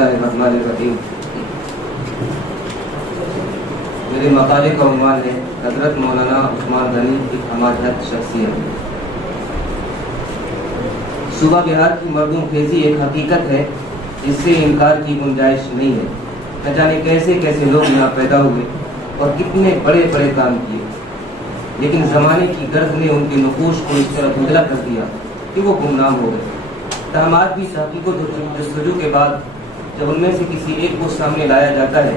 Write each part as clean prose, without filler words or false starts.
बिस्मिल्लाह रहमान रहीम। मेरे मकाले का उन्वान है हज़रत मौलाना उस्मान गनी की हमादत शख्सियत। सूबा बिहार की मर्दों खेजी एक हकीकत है जिससे इनकार की गुंजाइश नहीं है। न जाने कैसे कैसे लोग यहाँ पैदा हुए और कितने बड़े बड़े काम किए, लेकिन ज़माने की गर्ज ने उनके नफूस को इस तरह धुंधला कर दिया कि वो गुमनाम हो गए। तहम आज भी तहकीक व जस्तजू के बाद जब उनमें से किसी एक को सामने लाया जाता है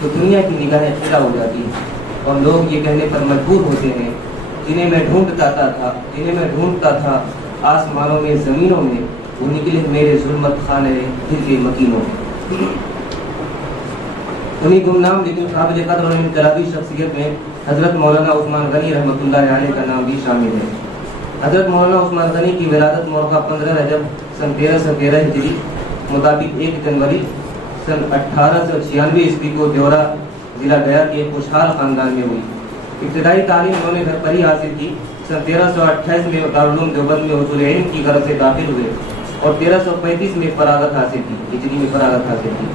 तो दुनिया की निगाहें फिदा हो जाती हैं और लोग ये कहने पर मजबूर होते हैं, जिन्हें मैं ढूंढता था आसमानों में ज़मीनों में, वो निकले मेरे जुल्मत खाने दिल के मकीनों में। उन्हीं गुमनाम लेकिन काबिल कदर और इनकलाबी शख्सियत में हज़रत मौलाना उस्मान गनी रहमतुल्लाह अलैह का नाम भी शामिल है। हज़रत मौलाना उस्मान गनी की विलादत मौका 15 रजब सन 1313 हिजरी मुताबिक 1 जनवरी सन 1896 ईस्वी को देवरा जिला गया के एक खुशहाल खानदान में हुई। इब्तदाई तालीम उन्होंने घर पर ही हासिल की। सन 1328 में दारुल उलूम देवबंद में हुसूल इल्म की गरज से दाखिल हुए और 1335 में फरागत हासिल की, हिजरी में फरागत हासिल की।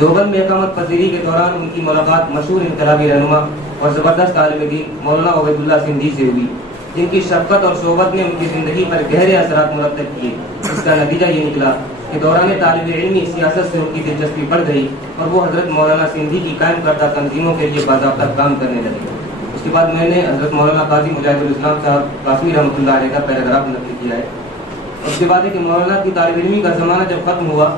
देवबंद में इकामत पजीरी के दौरान उनकी मुलाकात मशहूर इनकलाबी रहनुमा और ज़बरदस्त आलिम दीन मौलाना उबैदुल्लाह सिंधी से हुई, जिनकी शफ़क़त और सोबत ने उनकी ज़िंदगी पर गहरे असरात मुरतब किए। इसका नतीजा ये निकला कि दौरान तालिब इल्मी सियासत से उनकी दिलचस्पी बढ़ गई और वो हज़रत मौलाना सिंधी की कायम करदा तंजीमों के लिए बाज़ाब्ता काम करने लगे। उसके बाद मैंने हज़रत मौलाना काजी मुजाहिदुल इस्लाम साहब कासमी रहमतुल्लाह अलैह का पैराग्राफ नक़ल किया है। उसके बाद है कि मौलाना की तालिब इल्मी का ज़माना जब ख़त्म हुआ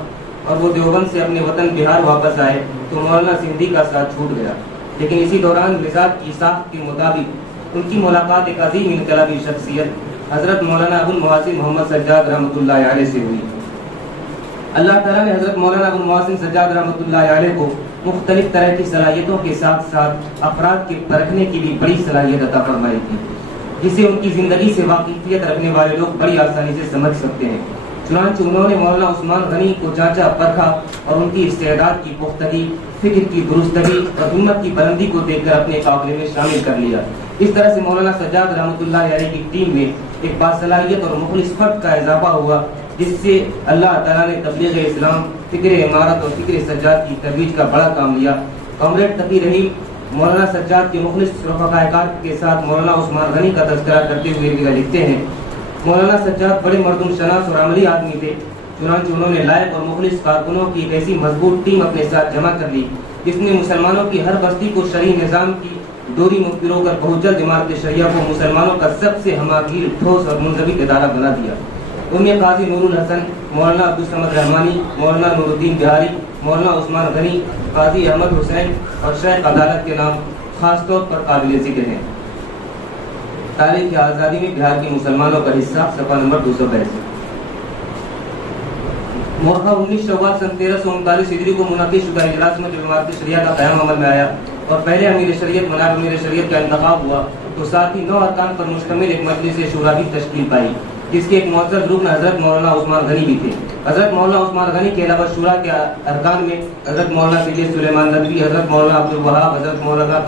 और वो देवबंद से अपने वतन बिहार वापस आए तो मौलाना सिंधी का साथ छूट गया, लेकिन इसी दौरान मिजाज की साख्त के मुताबिक उनकी मुलाकात एक अजीम इनकलाबी शख्सियत हज़रत मौलाना अबुल मुहसिन मोहम्मद सज्जाद रहमतुल्लाह अलैह से हुई। अल्लाह ताला ने हज़रत मौलाना अबुल मुहसिन सज्जाद रहमतुल्लाह अलैह को मुख्तलिफ तरह की सलाहियतों के साथ साथ अफराद के परखने की भी बड़ी सलाहियत अता फरमाई थी, जिसे उनकी ज़िंदगी से वाकिफियत रखने वाले लोग बड़ी आसानी से समझ सकते हैं। चुनांचे उन्होंने मौलाना उस्मान गनी को जांचा परखा और उनकी इस्तेदाद की पुख्तगी, फिक्र की दुरुस्तगी और हिम्मत की बुलंदी को देखकर अपने काफ़िले में शामिल कर लिया। इस तरह से मौलाना सज्जाद रहमतुल्लाह अलैह की टीम में एक बासलाहियत और मुखलिस फर्द का इजाफा हुआ, जिससे अल्लाह ताला ने तबलीग इस्लाम, फिक्र इमारत और फिक्र सज्जाद की तजवीज़ का बड़ा काम लिया। कॉमरेड तकी रहीम मौलाना सज्जाद के मुखलिस रफ़ाक़ाए के साथ मौलाना उस्मान गनी का तज़किरा करते हुए लिखते हैं, मौलाना सज्जाद बड़े मर्दुम शनास और अमली आदमी थे। चुनांचे उन्होंने लायक और मुखलिस कारकुनों की एक ऐसी मजबूत टीम अपने साथ जमा कर ली जिसने मुसलमानों की हर बस्ती को शरई निज़ाम की डोरी में पिरोकर बहुत जल्द इमारत शरिया को मुसलमानों का सबसे हमागीर, ठोस और मुंज़बित इदारा बना दिया। उनमें काजी नूरुल हसन, मौलाना अब्दुल समद रहमानी, मौलाना नूरुद्दीन बिहारी, मौलाना उस्मान गनी, काजी अहमद हुसैन और शेख अदालत के नाम खास तौर पर काबिल जिक्र हैं। तारीख आज़ादी में बिहार के मुसलमानों का हिस्सा, सफ़ा नंबर 282। मौका 19 शव्वाल सन 1339 हिजरी को मुनाकिद शुदा इजलास में जब इमारत शरिया का क़याम अमल में आया और पहले अमीर शरीयत मनाब अमीर शरीयत का इंतखाब हुआ तो साथ ही 9 अरकान पर मुश्तमिल एक मजलिस शूरा भी तश्कील पाई, जिसके एक मुअज़्ज़ज़ रुकन हज़रत मौलाना उस्मान गनी भी थे। हज़रत मौलाना उस्मान गनी के अलावा शूरा के अरकान में हज़रत मौलाना सैयद सुलेमान नदवी, हज़रत मौलाना अब्दुल वहाब, हज़रत मौलाना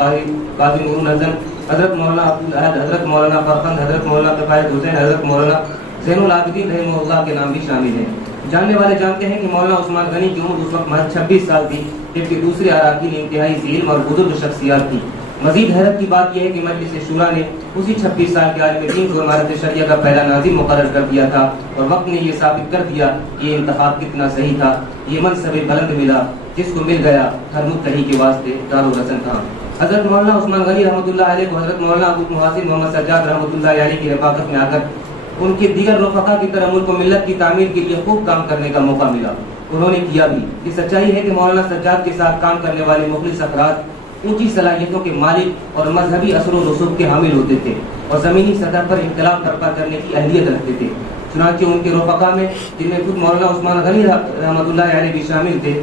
काजी नूरुल हसन, हज़रत मौलाना अब्दुल अहद, हज़रत मौलाना फरखंद, हज़रत मौलाना किफ़ायत हुसैन, हज़रत मौलाना ज़ैनुल आबिदीन रहमहुल्लाह के नाम भी शामिल हैं। जानने वाले जानते हैं कि मौलाना उस्मान गनी की उम्र उस वक्त महज 26 साल थी, जबकि दूसरे अराकीन इंतहाई इल्म और बुजुर्ग शख्सियत थी। मजीद हैरत की बात यह है कि मजलिस शूरा ने उसी 26 साल के आलिम दीन को इमारत शरिया का पहला नाज़िम मुकर्रर कर दिया था और वक्त ने यह साबित कर दिया कि ये इंतखाब कितना सही था। ये मनसब बुलंद मिला जिसको मिल गया हर मुत्तही के वास्ते दारुल हसन था। हज़रत मौलाना उस्मान गनी रहमतुल्लाह अलैह को हज़रत मौलाना अबुल मुहसिन मोहम्मद सज्जाद रहमतुल्लाह अलैह की रफ़ाक़त में आकर उनके दीगर रफ़क़ा की तरह मुल्क व मिल्लत की तामीर के लिए खूब काम करने का मौका मिला। उन्होंने किया भी। ये सच्चाई है कि मौलाना सज्जाद के साथ काम करने वाले मुखलिस अफराद ऊंची सलाहियतों के मालिक और मजहबी असर व रसूख के हामिल होते थे और ज़मीनी सतह पर इख्तिलाफ बर्पा करने की अहलियत रखते थे। चुनांचे उनके रफ़क़ा में, जिनमें खुद मौलाना उस्मान गनी रहमतुल्लाह अलैह भी शामिल थे,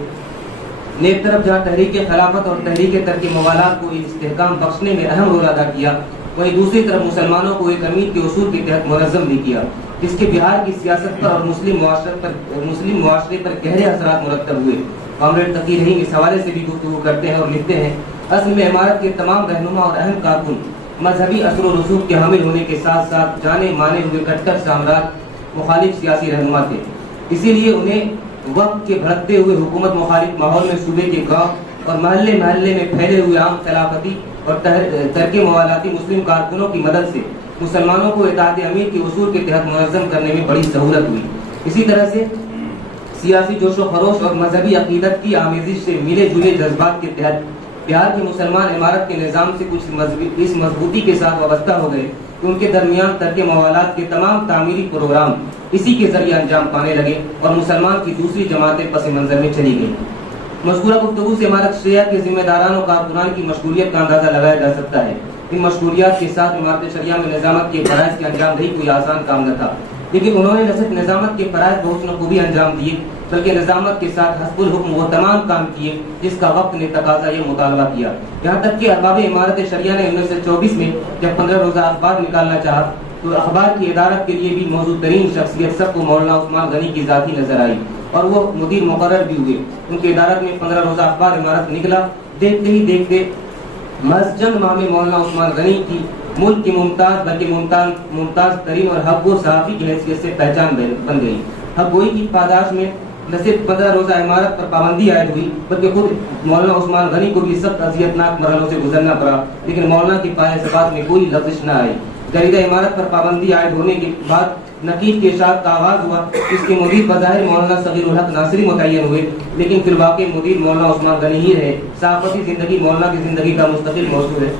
ने एक तरफ जहाँ तहरीक खिलाफत और तहरीक तर्क मवालात को इस्तेहकाम बख्शने में अहम रोल अदा किया, वहीं दूसरी तरफ मुसलमानों को एक अमीर के उसूल के तहत मुनज़्ज़म भी किया, जिसके बिहार की सियासत पर और मुस्लिम मुआशरे पर गहरे असरात मुरतब हुए। कॉमरेड तकी रहीम इस हवाले से भी गुफ्तगू करते हैं और लिखते हैं, असल में इमारत के तमाम रहनुमा और अहम कारकुन मजहबी असर व रसूख के हामिल होने के साथ साथ जाने माने हुए कट्टर साम्राज्य मुखालिफ सियासी रहनुमा थे। इसीलिए उन्हें वक्त के भड़कते हुए हुकूमत मुखालिफ माहौल में सूबे के गांव और महल्ले महल्ले में फैले हुए आम खिलाफती और तर्के मवालाती मुस्लिम कारकुनों की मदद से मुसलमानों को इताअत अमीर के उसूल के तहत मुनज़्ज़म करने में बड़ी सहूलत हुई। इसी तरह से सियासी जोशो खरोश और मजहबी अकीदत की आमेजिश से मिले जुले जज्बात के तहत बिहार के मुसलमान इमारत के निज़ाम से कुछ इस मजबूती के साथ वाबस्ता हो गए कि उनके दरमियान तर्के मवालात के तमाम तामीरी प्रोग्राम इसी के जरिए अंजाम पाने लगे और मुसलमान की दूसरी जमातें पस मंजर में चली गई। मज़कूरा गुफ्तगू से इमारत शरिया के जिम्मेदारान और कारकुनान की मशगूलियत का अंदाजा लगाया जा सकता है। इन मशगूलियात के साथ इमारत शरिया में निजामत के फराइज की अंजाम दही कोई आसान काम न था, लेकिन उन्होंने न सिर्फ निजामत के फराइज बहुत खूबी अंजाम दिए बल्कि निजामत के साथ हस्बुल हुक्म वो तमाम काम किए जिसका वक्त ने तकाजा ये मुतालबा किया। यहाँ तक कि अरबाब इमारत शरिया ने 1924 में जब 15 रोज़ा अखबार निकालना चाहा तो अखबार की इदारत के लिए भी मौजूद तरीन शख्सियत सबको मौलाना उस्मान गनी की जाती नजर आई और वो मुदीर मुकर्रर भी हुए। उनकी इदारत में 15 रोज़ा अखबार इमारत निकला। देखते ही देखते महज चंद माह में मौलाना उस्मान गनी की मुल्क की मुमताज बल्कि मुमताज तरीन और हक़ सहाफ़ी की हैसियत से पहचान बन गई। हक़ की पादाश में न सिर्फ 15 रोज़ा इमारत पर पाबंदी आयद हुई बल्कि खुद मौलाना उस्मान गनी को भी सख्त अज़ियतनाक मरहलों से गुजरना पड़ा, लेकिन मौलाना की पाए ज़बात में कोई लफ्ज़िश न आई। जरीदा इमारत पर पाबंदी आयद होने के बाद नकीब के इशाअत का आगाज हुआ। इसके मुदीर बज़ाहिर मौलाना सगीरुल हक नासिरी मुतय्यन हुए, लेकिन फिर वाक़ई मुदीर मौलाना उस्मान गनी ही रहे। सहाफ़ती जिंदगी मौलाना की जिंदगी का मुस्तकिल मौजू है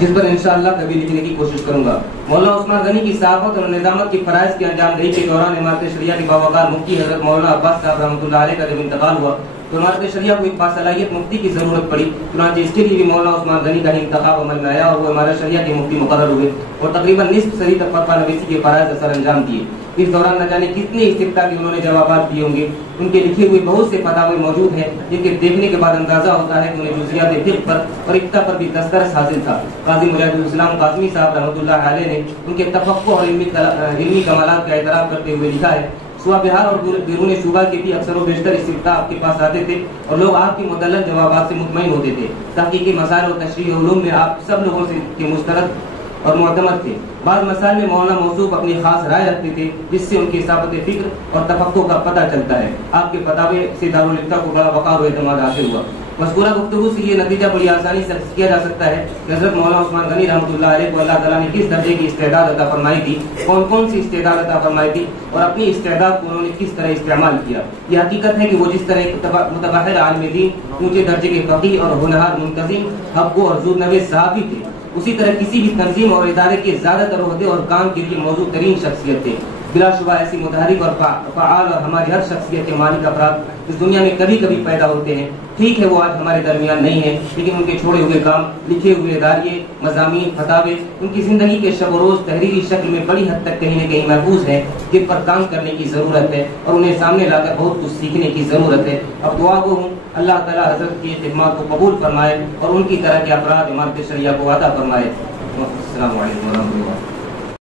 जिस पर इंशाअल्लाह कभी लिखने की कोशिश करूंगा। मौलाना उस्मान गनी की सहाफत और निजामत की फराइज की अंजाम दही के दौरान इमारत शरिया के बावकार मुफ्ती हज़रत मौलाना अब्बास साहब रहमतुल्लाह अलैह का जब इंतकाल हुआ तो इमारत शरिया को एक बासलाहियत मुफ्ती की जरूरत पड़ी। चुनांचे इसके लिए भी मौलाना उस्मान गनी का इंतखाब अमल में आया और वो इमारत शरिया के मुफ्ती मुकर्रर हुए और तकरीबन निस्फ सदी तक फतवा नवीसी के फराइज असर अंजाम दिए। इस दौरान न जाने कितने इस्तिफ्ता के उन्होंने जवाबात दिए होंगे। उनके लिखे हुए बहुत से फतावे मौजूद हैं जिनके देखने के बाद अंदाजा होता है कि उन्हें जुज़ियात फिक़्ह पर और इक्ता पर भी दस्तरस हासिल था। काज़ी मुजाहिदुल इस्लाम काज़मी साहब रहमतुल्लाह अलैह ने उनके तफक्कुह और इल्मी कमालात का एतराफ़ करते हुए लिखा है, सूबा बिहार और बैरून सूबा के भी अक्सर व बेशतर इस्तिफ्ता आपके पास आते थे और लोग आपकी मुदल्लल जवाबात से मुतमईन होते थे। तहक़ीक़ी मसाइल और तशरीह उलूम में आप सब लोगों से के मुस्तरद और मुअतमद थे। बाद मसाइल में मौलाना मौसूफ अपनी खास राय रखते थे जिससे उनकी इसाबत फ़िक्र और तफक्कुह का पता चलता है। आपके फतावे से दारुल इफ्ता को बड़ा वक़ार व एतमाद हासिल हुआ। मज़कूरा गुफ्तगू से ये नतीजा बड़ी आसानी से किया जा सकता है कि हज़रत मौलाना उस्मान गनी रहमतुल्लाह अलैह को अल्लाह ताला ने किस दर्जे की इस्तेदाद अता फरमाई थी, कौन कौन सी इस्तेदाद अता फरमाई थी और अपनी इस्तेदाद को उन्होंने किस तरह इस्तेमाल किया। यह हकीकत है कि वो जिस तरह मुतबाहिर आलिम दीन ऊंचे दर्जे के फ़क़ीह और होनहार मुंतज़िम हक़ और ज़ुर्नवे सहाफ़ी थे, उसी तरह किसी भी तंजीम और इदारे के ज़्यादातर ओहदे और काम के लिए मौजूद तरीन शख्सियत थे। बिलाशुबा ऐसी मुतहरिक और फ़आल और हमारी हर शख्सियत के मालिक अफराद इस दुनिया में कभी कभी पैदा होते हैं। ठीक है वो आज हमारे दरमियान नहीं है, लेकिन उनके छोड़े हुए काम, लिखे हुए इदारिये, मज़ामीन, फतावे उनकी ज़िंदगी के शब रोज़ तहरीरी शक्ल में बड़ी हद तक कहीं न कहीं महफूज है, जिन पर काम करने की ज़रूरत है और उन्हें सामने लाकर बहुत कुछ सीखने की ज़रूरत है। अब दुआ को हूँ अल्लाह ताला हज़रत की खिदमत को कबूल फरमाए और उनकी तरह के अफराद इमारत शरिया को अता फरमाए। अस्सलामु अलैकुम व रहमतुल्लाह।